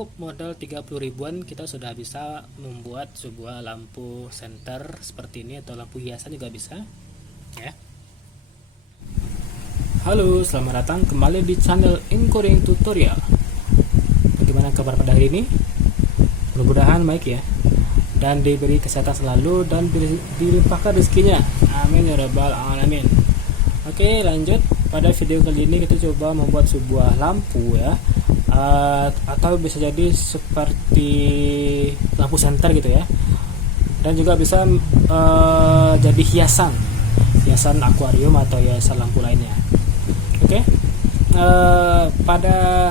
cukup modal 30 ribuan kita sudah bisa membuat sebuah lampu senter seperti ini, atau lampu hiasan juga bisa ya. Halo, selamat datang kembali di channel Inkoring Tutorial. Bagaimana kabar pada hari ini? Mudah-mudahan baik ya, dan diberi kesehatan selalu dan dilimpahkan rezekinya, amin ya rabbal alamin. Oke, lanjut. Pada video kali ini kita coba membuat sebuah lampu ya, atau bisa jadi seperti lampu senter gitu ya, dan juga bisa jadi hiasan akuarium atau hiasan lampu lainnya. Oke, pada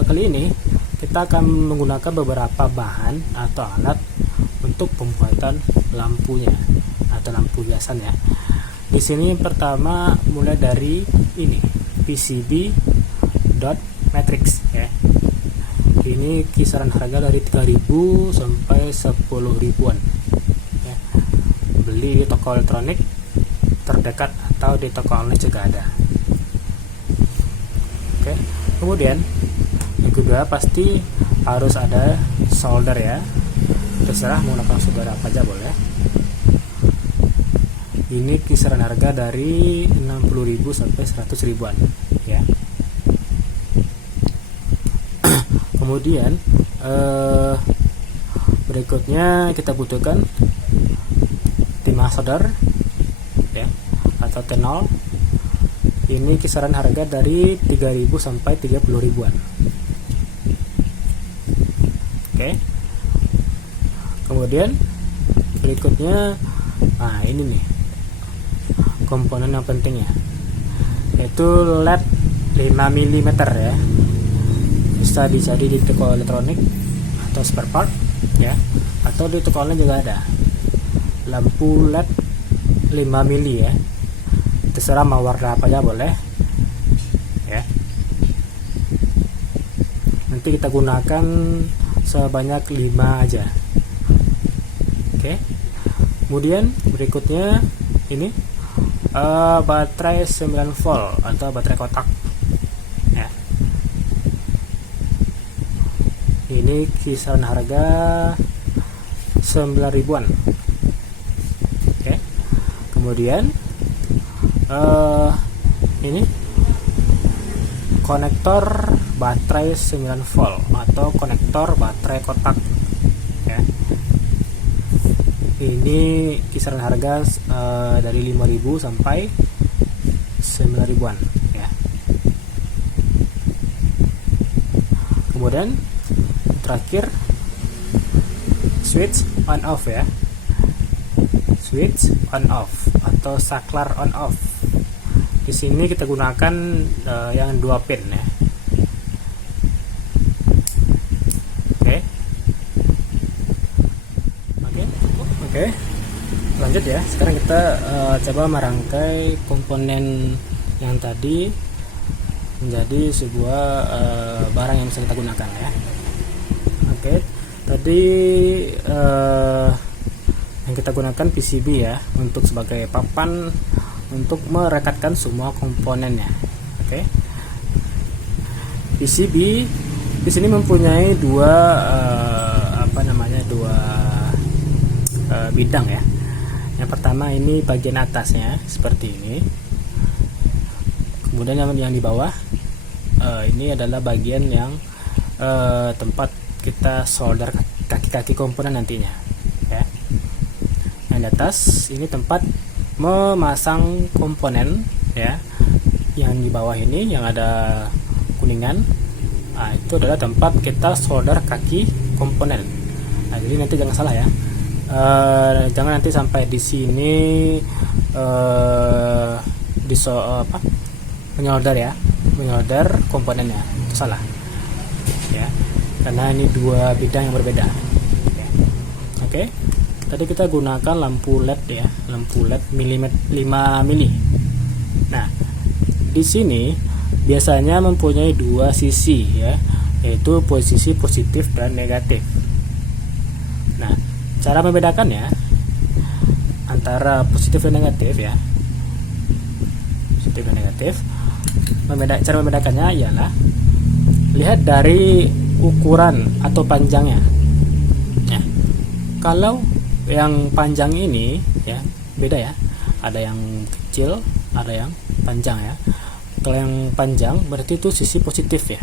kali ini kita akan menggunakan beberapa bahan atau alat untuk pembuatan lampunya atau lampu hiasan ya. Di sini pertama mulai dari ini PCB dot matrix ya. Ini kisaran harga dari 3.000 sampai 10 ribuan ya. Beli di toko elektronik terdekat atau di toko online juga ada. Oke, kemudian yang kedua pasti harus ada solder ya. Terserah menggunakan solder apa aja boleh. Ini kisaran harga dari 60.000 sampai 100 ribuan ya. Kemudian berikutnya kita butuhkan timah solder ya, atau T0. Ini kisaran harga dari 3.000 sampai 30 ribuan. Oke. Kemudian berikutnya, nah ini nih komponen yang penting ya, yaitu LED 5 mm ya. Bisa dicari di toko elektronik atau spare part ya, atau di toko online juga ada lampu LED 5 mm ya. Terserah mau warna apa aja boleh ya. Nanti kita gunakan sebanyak 5 aja. Oke. Kemudian berikutnya ini baterai 9 volt atau baterai kotak ya. Ini kisaran harga 9 ribuan. Oke. Kemudian ini konektor baterai 9 volt atau konektor baterai kotak ya. Ini kisaran harga dari 5.000 sampai 9 ribuan ya. Kemudian terakhir switch on off ya. Switch on off atau saklar on off. Di sini kita gunakan yang 2 pin ya. Oke, lanjut ya. Sekarang kita coba merangkai komponen yang tadi menjadi sebuah barang yang bisa kita gunakan ya. Oke, tadi yang kita gunakan PCB ya, untuk sebagai papan untuk merekatkan semua komponennya. Oke, PCB di sini mempunyai dua bidang ya. Yang pertama ini bagian atasnya seperti ini. Kemudian yang di bawah ini adalah bagian yang tempat kita solder kaki-kaki komponen nantinya ya. Yang di atas ini tempat memasang komponen ya. Yang di bawah ini yang ada kuningan, nah, itu adalah tempat kita solder kaki komponen. Nah, jadi nanti jangan salah ya. Jangan nanti sampai di sini menyolder komponennya, itu salah ya, karena ini dua bidang yang berbeda ya. Oke, tadi kita gunakan lampu LED ya, lampu LED 5 mm. Nah, di sini biasanya mempunyai dua sisi ya, yaitu posisi positif dan negatif. Nah, cara membedakannya antara positif dan negatif ya, positif dan negatif, cara membedakannya ialah lihat dari ukuran atau panjangnya ya. Kalau yang panjang ini ya beda ya, ada yang kecil ada yang panjang ya. Kalau yang panjang berarti itu sisi positif ya,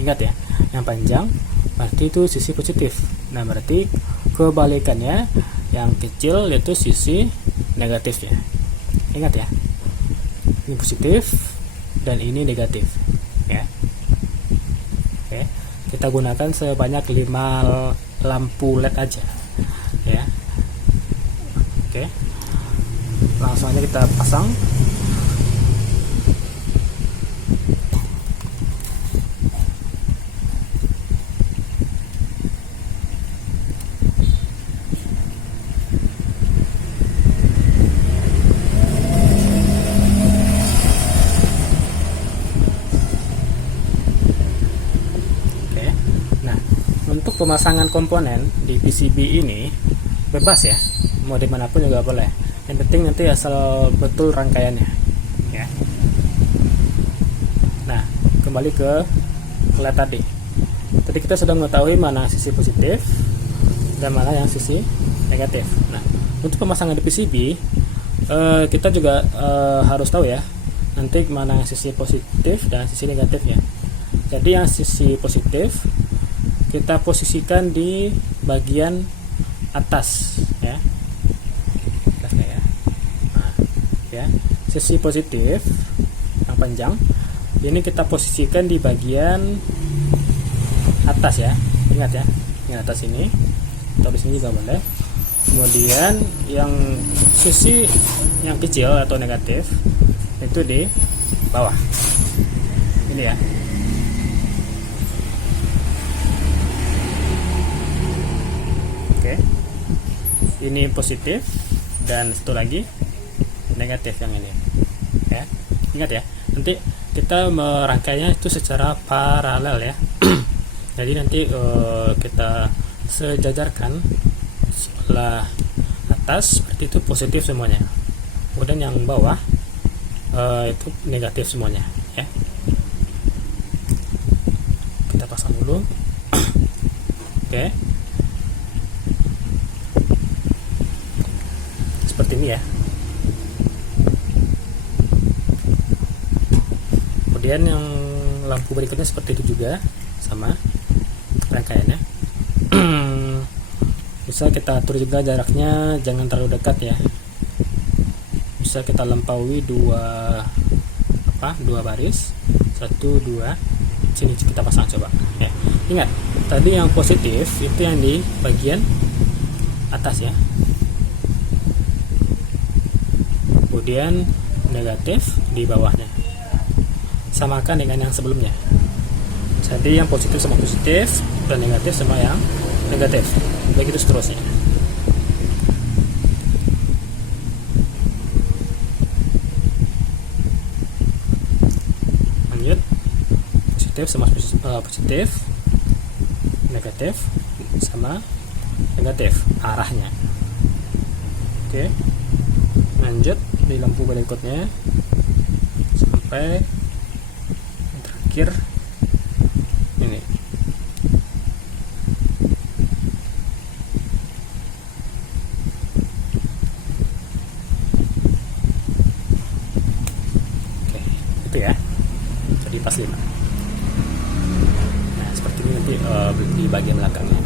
ingat ya, yang panjang berarti itu sisi positif. Nah berarti kebalikannya yang kecil yaitu sisi negatif ya, ingat ya, ini positif dan ini negatif ya. Oke, kita gunakan sebanyak 5 lampu LED aja ya. Oke, langsung aja kita pasang. Untuk pemasangan komponen di PCB ini bebas ya, mau dimanapun juga boleh, yang penting nanti asal betul rangkaiannya ya. Nah kembali ke LED tadi kita sudah mengetahui mana sisi positif dan mana yang sisi negatif. Nah untuk pemasangan di PCB kita juga harus tahu ya nanti mana yang sisi positif dan sisi negatif ya. Jadi yang sisi positif kita posisikan di bagian atas ya. Nah, ya, sisi positif yang panjang ini kita posisikan di bagian atas ya. Ingat ya, yang atas ini atau di sini juga boleh. Kemudian yang sisi yang kecil atau negatif itu di bawah. Ini ya. Ini positif dan satu lagi negatif yang ini ya. Ingat ya, nanti kita merangkainya itu secara paralel ya. Jadi nanti kita sejajarkan, sebelah atas seperti itu positif semuanya, kemudian yang bawah itu negatif semuanya ya. Kita pasang dulu. Oke. Seperti ini ya. Kemudian yang lampu berikutnya seperti itu juga, sama rangkaiannya. Bisa kita atur juga jaraknya, jangan terlalu dekat ya. Bisa kita lampaui dua baris, 1, 2. Sini kita pasang coba ya. Ingat tadi yang positif itu yang di bagian atas ya. Kemudian negatif di bawahnya, samakan dengan yang sebelumnya. Jadi yang positif sama positif dan negatif sama yang negatif, begitu seterusnya. Lanjut, positif sama positif, negatif sama negatif arahnya. Oke, lanjut di lampu berikutnya sampai yang terakhir ini. Oke, itu ya, jadi pas 5. Nah seperti ini nanti di bagian belakangnya.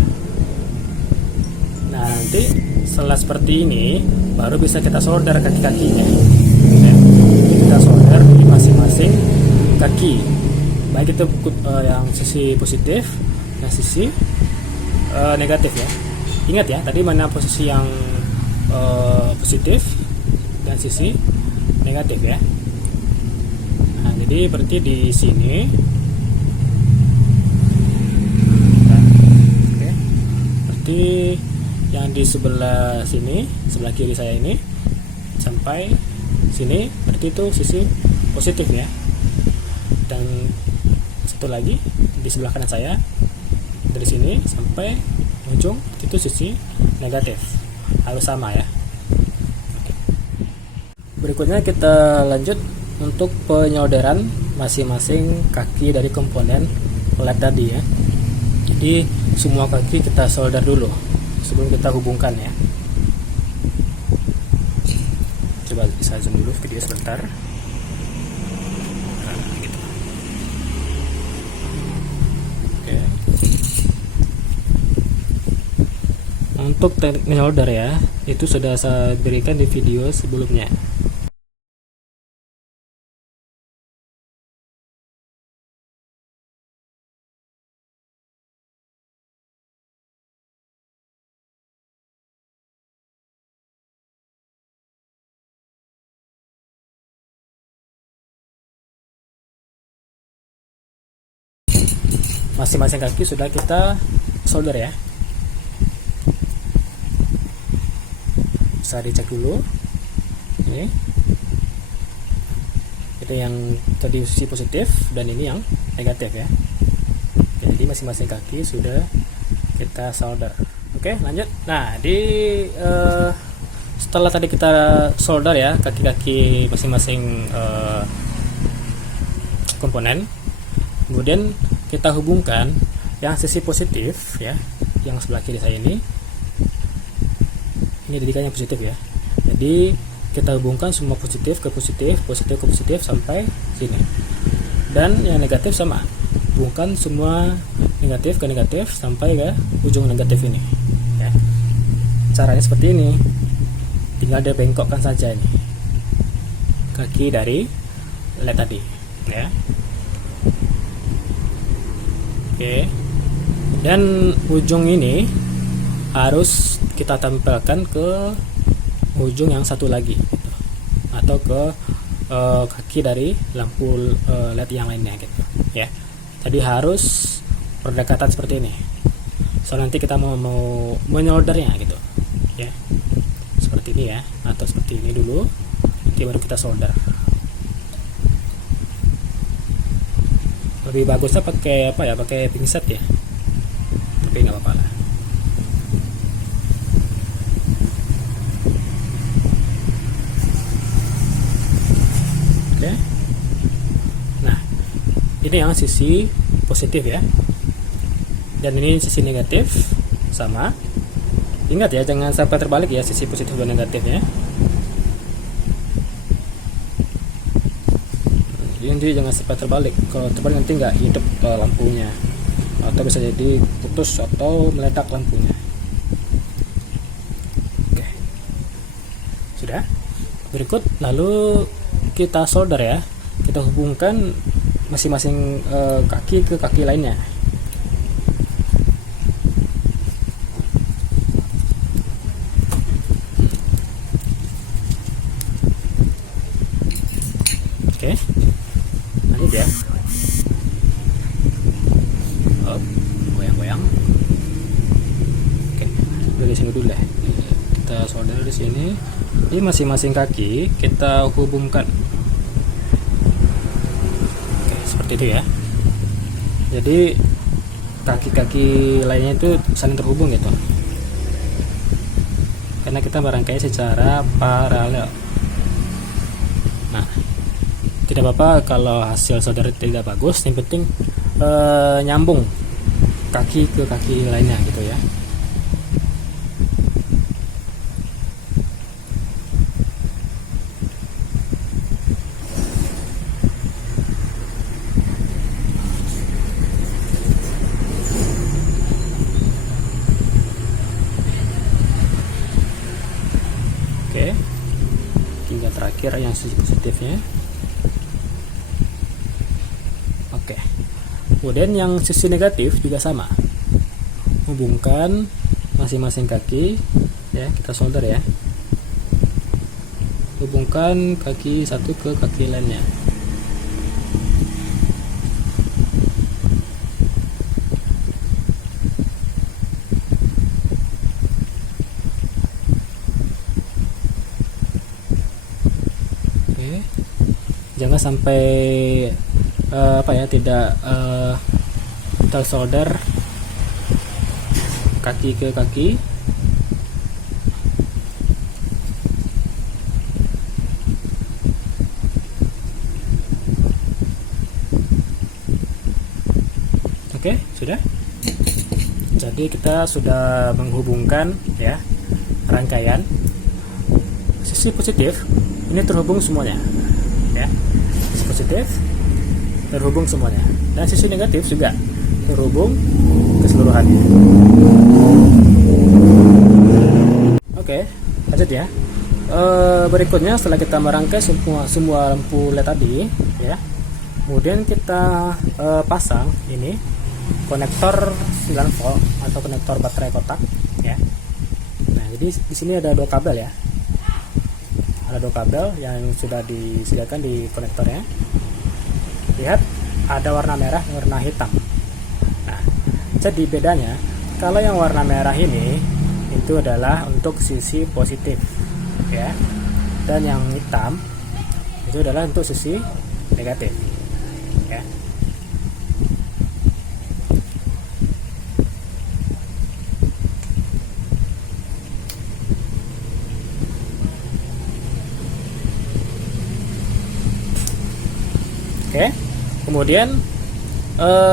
Nah nanti setelah seperti ini baru bisa kita solder kaki-kakinya ya. Kita solder di masing-masing kaki, baik itu yang sisi positif dan sisi negatif ya. Ingat ya tadi mana posisi yang positif dan sisi negatif ya. Nah jadi berarti di sini oke, berarti yang di sebelah sini, sebelah kiri saya ini sampai sini berarti itu sisi positif ya. Dan satu lagi di sebelah kanan saya dari sini sampai ujung itu sisi negatif, harus sama ya. Berikutnya kita lanjut untuk penyolderan masing-masing kaki dari komponen LED tadi ya. Jadi semua kaki kita solder dulu sebelum kita hubungkan ya. Coba saya zoom dulu video sebentar. Nah, gitu. Oke. Untuk teknik menyolder ya, itu sudah saya berikan di video sebelumnya. Masing-masing kaki sudah kita solder ya. Bisa dicek dulu. Ini itu yang tadi sisi positif dan ini yang negatif ya. Jadi masing-masing kaki sudah kita solder. Oke, lanjut. Nah, setelah tadi kita solder ya kaki-kaki masing-masing komponen, kemudian kita hubungkan yang sisi positif ya, yang sebelah kiri saya ini didikannya positif ya. Jadi kita hubungkan semua positif ke positif, positif ke positif sampai sini. Dan yang negatif sama, hubungkan semua negatif ke negatif sampai ke ujung negatif ini ya. Caranya seperti ini, tinggal dibengkokkan saja ini kaki dari LED tadi ya. Oke, dan ujung ini harus kita tempelkan ke ujung yang satu lagi gitu. Atau ke kaki dari lampu LED yang lainnya gitu ya. Jadi harus berdekatan seperti ini. So nanti kita mau menyoldernya gitu ya. Seperti ini ya, atau seperti ini dulu, nanti baru kita solder. Lebih bagusnya pakai apa ya, pakai pinset ya, tapi nggak apa-apa lah. Oke, nah ini yang sisi positif ya, dan ini sisi negatif sama. Ingat ya, jangan sampai terbalik ya sisi positif dan negatifnya. Jadi jangan sampai terbalik. Kalau terbalik nanti nggak hidup lampunya, atau bisa jadi putus atau meledak lampunya. Oke, sudah. Berikut lalu kita solder ya. Kita hubungkan masing-masing kaki ke kaki lainnya. Oke. Lanjut ya. Goyang-goyang. Oke, dari sini dulu deh. Kita solder di sini. Di masing-masing kaki kita hubungkan. Oke, seperti itu ya. Jadi kaki-kaki lainnya itu saling terhubung gitu. Karena kita merangkai secara paralel. Nah, tidak apa-apa kalau hasil solder tidak bagus, yang penting nyambung kaki ke kaki lainnya gitu ya. Oke, tinggal terakhir yang sisi positifnya. Oke, kemudian yang sisi negatif juga sama, hubungkan masing-masing kaki ya, kita solder ya, hubungkan kaki satu ke kaki lainnya. Oke, jangan sampai tidak tersolder kaki ke kaki. sudah. Jadi kita sudah menghubungkan ya rangkaian. Sisi positif ini terhubung semuanya ya, sisi positif terhubung semuanya, dan sisi negatif juga terhubung keseluruhannya. Oke, lanjut ya. Berikutnya setelah kita merangkai semua lampu LED tadi ya, kemudian kita pasang ini konektor 9 volt atau konektor baterai kotak ya. Nah, jadi di sini ada 2 kabel ya. Ada 2 kabel yang sudah disediakan di konektornya. Lihat, ada warna merah, warna hitam. Nah, jadi bedanya kalau yang warna merah ini itu adalah untuk sisi positif ya, dan yang hitam itu adalah untuk sisi negatif ya. Oke, kemudian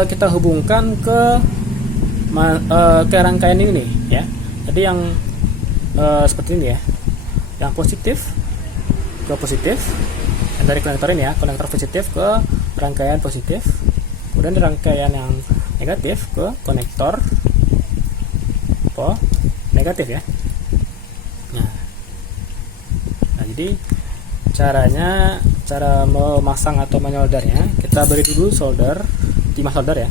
kita hubungkan ke rangkaian ini nih ya. Jadi yang seperti ini ya, yang positif ke positif, dan dari konektor ini ya, konektor positif ke rangkaian positif, kemudian rangkaian yang negatif ke konektor negatif ya. Nah, jadi cara memasang atau menyoldernya, kita beri dulu timah solder ya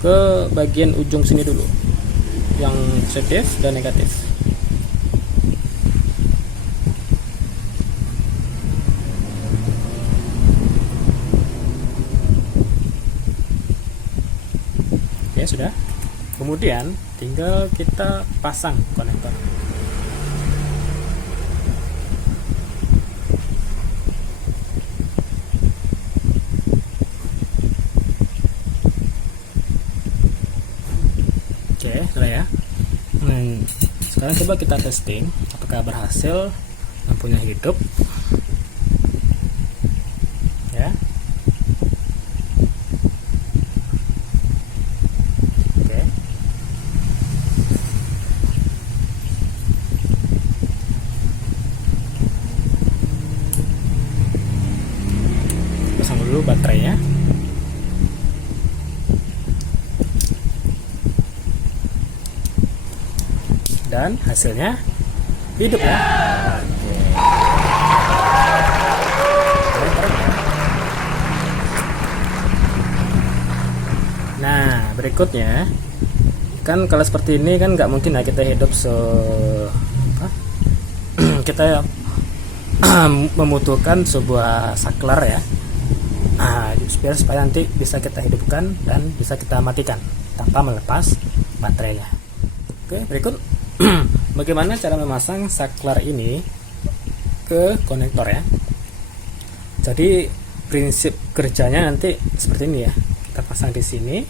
ke bagian ujung sini dulu, yang positif dan negatif. Ya sudah, kemudian tinggal kita pasang konektor. Oke, sudah ya. Sekarang coba kita testing apakah berhasil lampunya hidup ya. Oke, pasang dulu baterainya. Dan hasilnya hidup ya. Nah, berikutnya kan kalau seperti ini kan nggak mungkin ya kita hidup kita membutuhkan sebuah saklar ya. Nah, supaya nanti bisa kita hidupkan dan bisa kita matikan tanpa melepas baterainya. Oke, berikut bagaimana cara memasang saklar ini ke konektor ya. Jadi prinsip kerjanya nanti seperti ini ya. Kita pasang di sini.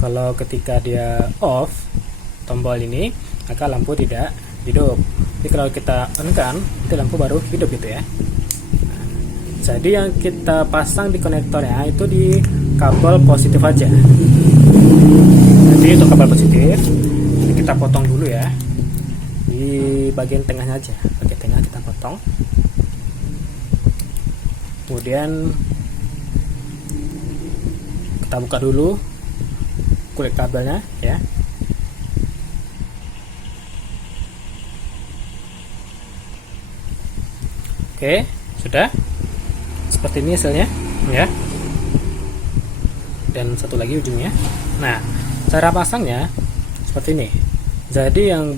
Kalau ketika dia off tombol ini, maka lampu tidak hidup. Jadi kalau kita on kan, nanti lampu baru hidup gitu ya. Nah, jadi yang kita pasang di konektornya itu di kabel positif aja. Jadi untuk kabel positif kita potong dulu ya, di bagian tengahnya aja, bagian tengah kita potong. Kemudian kita buka dulu kulit kabelnya ya. Oke, sudah seperti ini hasilnya ya. Dan satu lagi ujungnya. Nah, cara pasangnya seperti ini. Jadi yang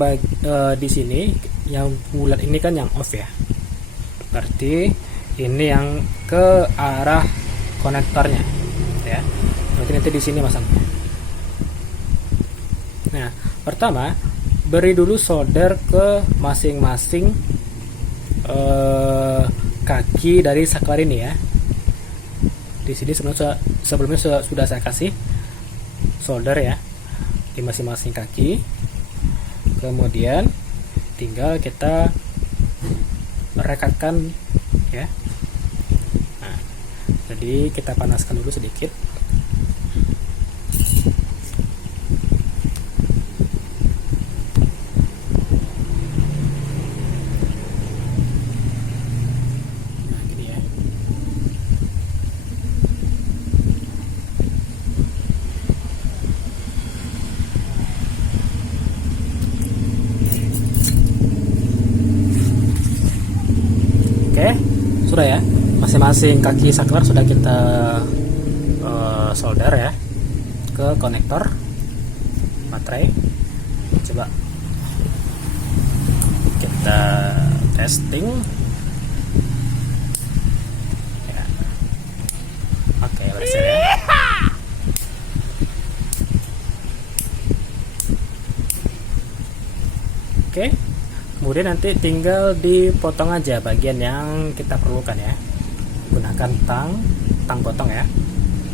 di sini yang bulat ini kan yang off ya. Berarti ini yang ke arah konektornya ya. Nanti di sini masangnya. Nah, pertama beri dulu solder ke masing-masing kaki dari saklar ini ya. Di sini sebelumnya sudah saya kasih solder ya di masing-masing kaki. Kemudian tinggal kita rekatkan ya. Nah, jadi kita panaskan dulu sedikit. Oke, sudah ya. Masing-masing kaki saklar sudah kita solder ya ke konektor baterai. Coba kita testing ya. Oke, berhasil ya. Oke, kemudian nanti tinggal dipotong aja bagian yang kita perlukan ya. Gunakan tang potong ya.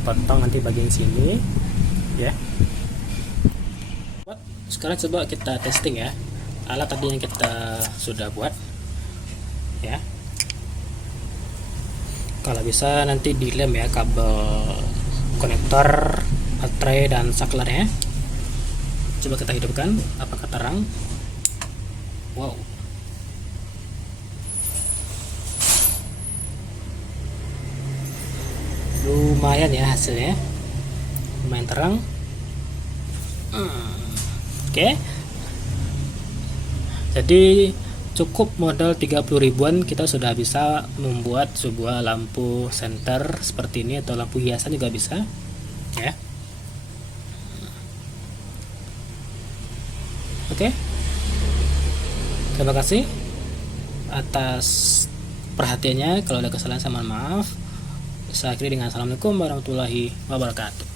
Potong nanti bagian sini ya. Sekarang coba kita testing ya alat tadi yang kita sudah buat ya. Kalau bisa nanti dilem ya kabel konektor baterai dan saklarnya. Coba kita hidupkan, apakah terang? Wow, lumayan ya hasilnya, lumayan terang. Oke, jadi cukup modal 30 ribuan kita sudah bisa membuat sebuah lampu senter seperti ini, atau lampu hiasan juga bisa ya. Oke, terima kasih atas perhatiannya. Kalau ada kesalahan saya mohon maaf. Saya akhiri dengan assalamualaikum warahmatullahi wabarakatuh.